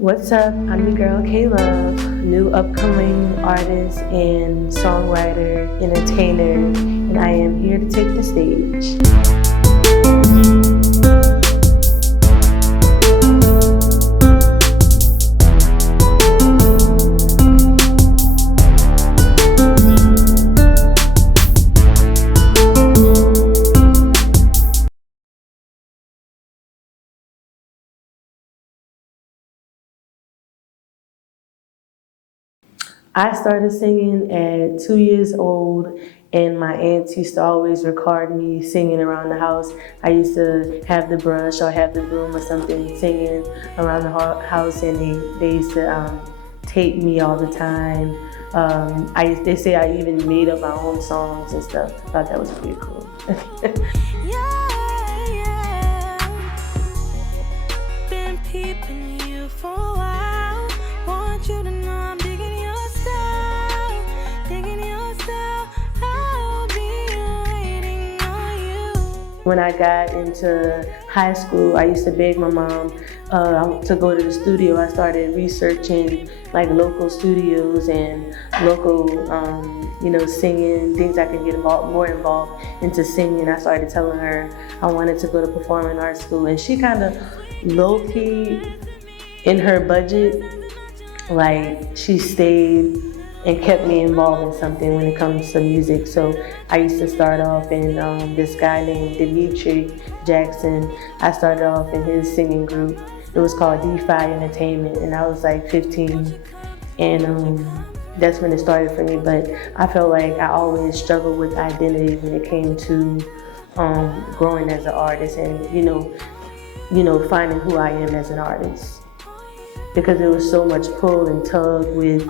What's up? I'm your girl KLuv, new upcoming artist and songwriter, entertainer, and I am here to take the stage. I started singing at 2 years old, and my aunts used to always record me singing around the house. I used to have the brush or have the broom or something singing around the house, and they used to tape me all the time. They say I even made up my own songs and stuff. I thought that was pretty cool. Been peeping you for a while. Want you to know I'm digging your style, digging your style. I'll be waiting on you. When I got into high school, I used to beg my mom to go to the studio. I started researching like local studios and local, singing, things I could get more involved into singing. I started telling her I wanted to go to performing arts school, and she kind of low-key in her budget, like she stayed and kept me involved in something when it comes to music. So I used to start off in this guy named Dimitri Jackson. I started off in his singing group. It was called DeFi Entertainment, and I was like 15, and that's when it started for me. But I felt like I always struggled with identity when it came to growing as an artist, and finding who I am as an artist, because there was so much pull and tug with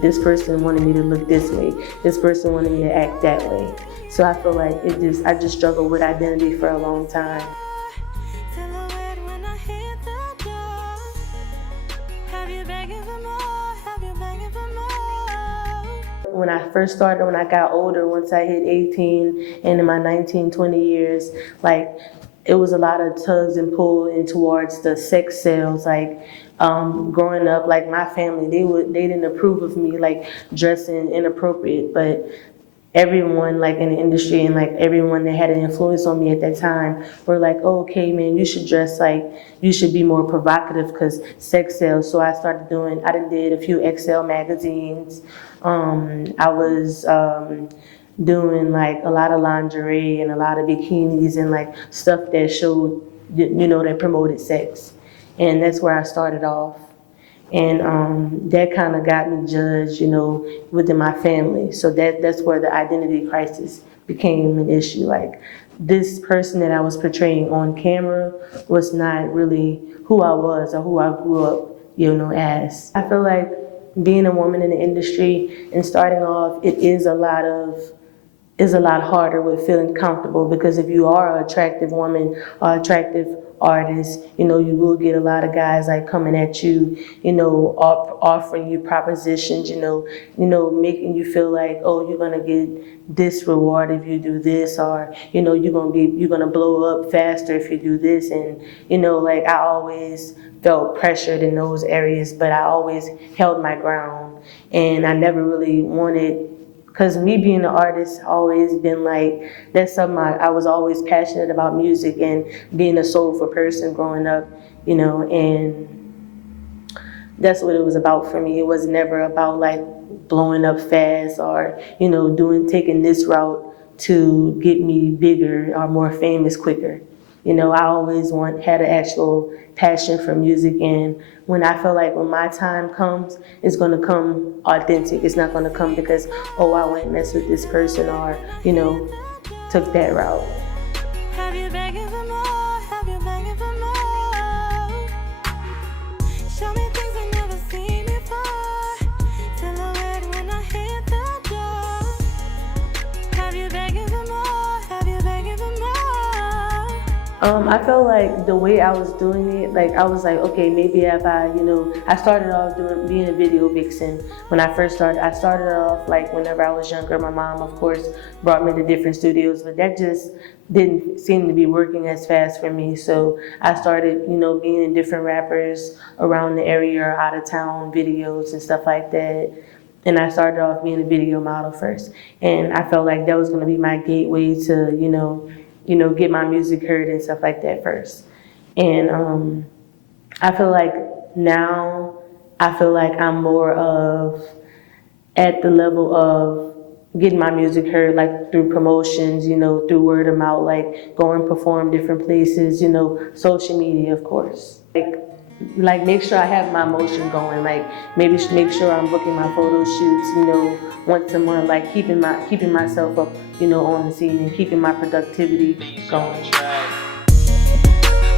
this person wanted me to look this way, this person wanted me to act that way. So I feel like I just struggled with identity for a long time. Silhouette when I hit the door. Have you begging for more? Have you begging for more? When I first started, when I got older, once I hit 18 and in my 19, 20 years, like it was a lot of tugs and pull in towards the sex sales. Like growing up, like my family, they didn't approve of me like dressing inappropriate, but everyone like in the industry and like everyone that had an influence on me at that time were like, oh, okay, man, you should dress like, you should be more provocative because sex sells. So I did a few XL magazines. I was doing like a lot of lingerie and a lot of bikinis and like stuff that showed, that promoted sex. And that's where I started off. And that kind of got me judged, within my family. So that's where the identity crisis became an issue. Like this person that I was portraying on camera was not really who I was or who I grew up, as. I feel like being a woman in the industry and starting off, it is a lot harder with feeling comfortable, because if you are an attractive woman or attractive artist, you will get a lot of guys like coming at you, offering you propositions, making you feel like, oh, you're gonna get this reward if you do this, or you're gonna blow up faster if you do this. And like I always felt pressured in those areas, but I always held my ground, and I never really wanted. Because me being an artist always been like, that's something I was always passionate about, music and being a soulful person growing up, and that's what it was about for me. It was never about like blowing up fast or, taking this route to get me bigger or more famous quicker. I always had an actual passion for music, and when I feel like when my time comes, it's gonna come authentic. It's not gonna come because, oh, I went and messed with this person or, took that route. Have you begging for more? Have you begging for more? Show me things I never seen before. Silhouette when I hit the door. Have you begging for more? Have you begging for more? I felt like the way I was doing it, like I was like, okay, maybe if I started off being a video vixen. When I first started, I started off like whenever I was younger. My mom, of course, brought me to different studios, but that just didn't seem to be working as fast for me. So I started, being in different rappers around the area or out of town videos and stuff like that. And I started off being a video model first. And I felt like that was going to be my gateway to, get my music heard and stuff like that first. And I feel like now, I feel like I'm more of at the level of getting my music heard, like through promotions, through word of mouth, like go and perform different places, social media, of course. Like make sure I have my motion going, like maybe make sure I'm booking my photo shoots, once a month, like keeping myself up, on the scene and keeping my productivity going.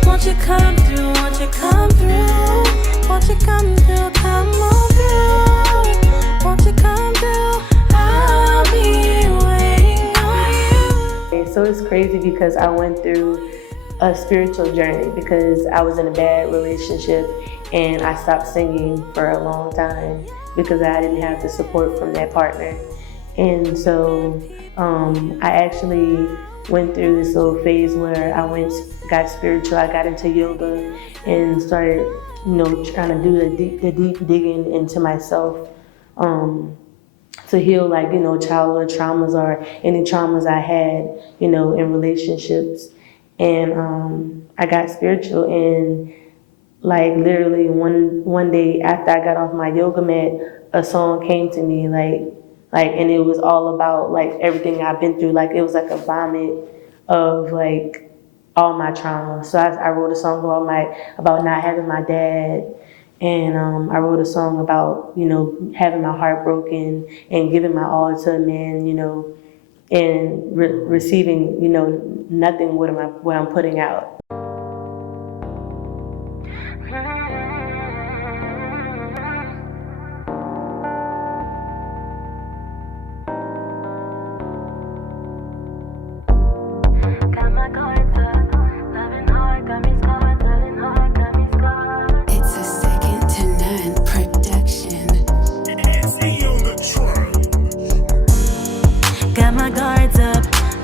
Won't you come through, won't you come through, won't you come through, come on through, won't you come through, I'll be waiting on you. So it's crazy because I went through a spiritual journey because I was in a bad relationship and I stopped singing for a long time because I didn't have the support from that partner. And so I actually went through this little phase where got spiritual. I got into yoga and started, trying to do the deep digging into myself to heal, like, childhood traumas or any traumas I had, in relationships. And I got spiritual, and like literally one day after I got off my yoga mat, a song came to me, and it was all about like everything I've been through. Like it was like a vomit of like all my trauma. So I wrote a song about not having my dad, and I wrote a song about having my heart broken and giving my all to a man, and receiving nothing what I'm putting out.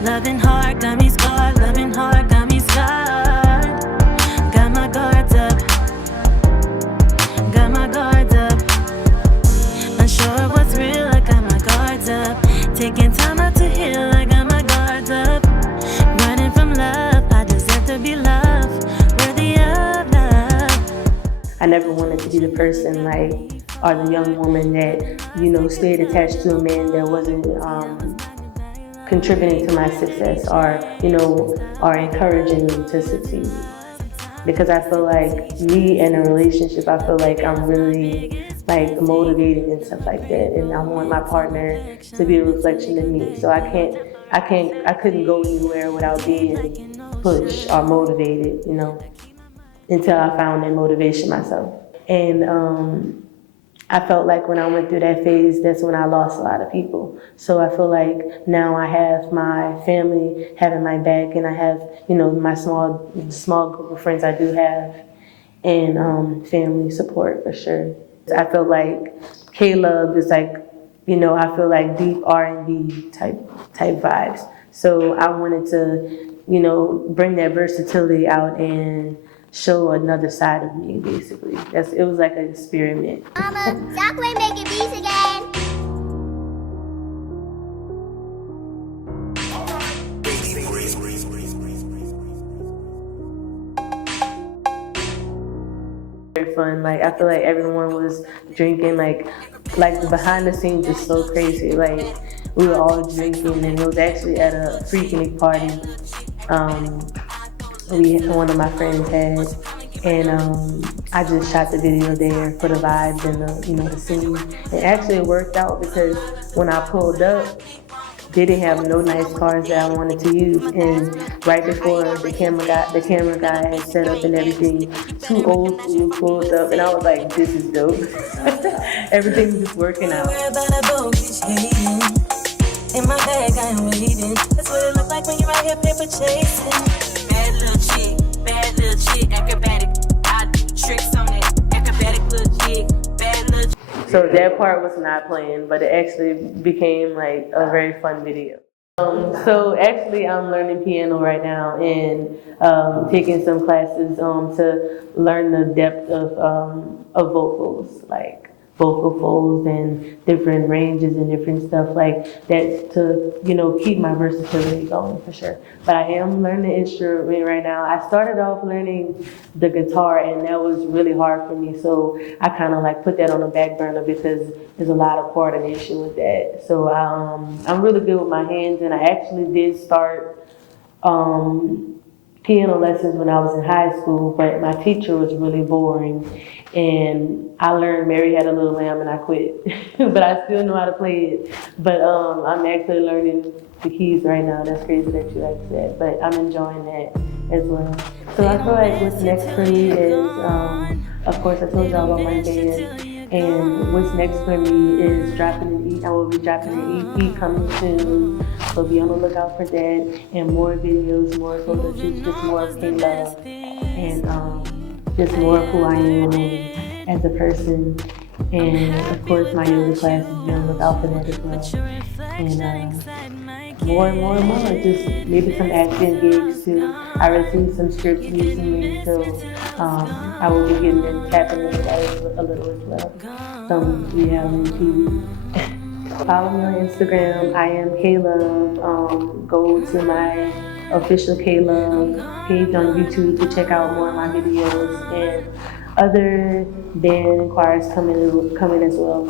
Loving hard, got me scarred. Loving hard, got me scarred. Got my guards up. Got my guards up. Unsure of what's real, I got my guards up. Taking time out to heal, I got my guards up. Running from love, I deserve to be loved. Worthy of love. I never wanted to be the person or the young woman that, stayed attached to a man that wasn't contributing to my success or encouraging me to succeed. Because I feel like me in a relationship, I feel like I'm really motivated and stuff like that. And I want my partner to be a reflection of me. So I couldn't go anywhere without being pushed or motivated, until I found that motivation myself. And I felt like when I went through that phase, that's when I lost a lot of people. So I feel like now I have my family having my back, and I have, my small group of friends I do have, and family support for sure. I feel like KLuv is I feel like deep R&B type vibes. So I wanted to, bring that versatility out and show another side of me, basically. It was like an experiment. Mama, stop making beats again. Very fun. I feel like everyone was drinking. Like the behind the scenes is so crazy. We were all drinking, and it was actually at a freaking party. One of my friends had, and I just shot the video there for the vibes and the scene. And actually it worked out because when I pulled up, they didn't have no nice cars that I wanted to use. And right before the camera guy had set up and everything, two old school pulled up, and I was like, this is dope. Everything's just working out. In my bag, I am waiting. That's what it look like when you're out here paper chasing. Bad little chick, acrobatic. I do tricks on it, acrobatic little chick, bad little chick. So that part was not playing, but it actually became a very fun video. So actually, I'm learning piano right now and taking some classes to learn the depth of vocals, like vocal folds and different ranges and different stuff like that to keep my versatility going for sure. But I am learning the instrument right now. I started off learning the guitar and that was really hard for me, so I kind of like put that on the back burner because there's a lot of coordination with that. So I'm really good with my hands, and I actually did start piano lessons when I was in high school, but my teacher was really boring, and I learned Mary Had a Little Lamb and I quit. But I still know how to play it. But I'm actually learning the keys right now. That's crazy that you asked that, but I'm enjoying that as well. So I feel like what's next for me is, of course, I told y'all about my band. And what's next for me is dropping an EP. I will be dropping an EP coming soon. So be on the lookout for that. And more videos, more photo shoots, just more of KLuv. And just more of who I am as a person. And of course my yoga classes, be on the lookout for that as well. And more and more and more. Just maybe some acting gigs too. I received some scripts recently, so I will be getting in, tapping into that a little as well. Some reality TV. Follow me on Instagram. I am KLuv. Go to my official KLuv page on YouTube to check out more of my videos and other band inquiries coming as well.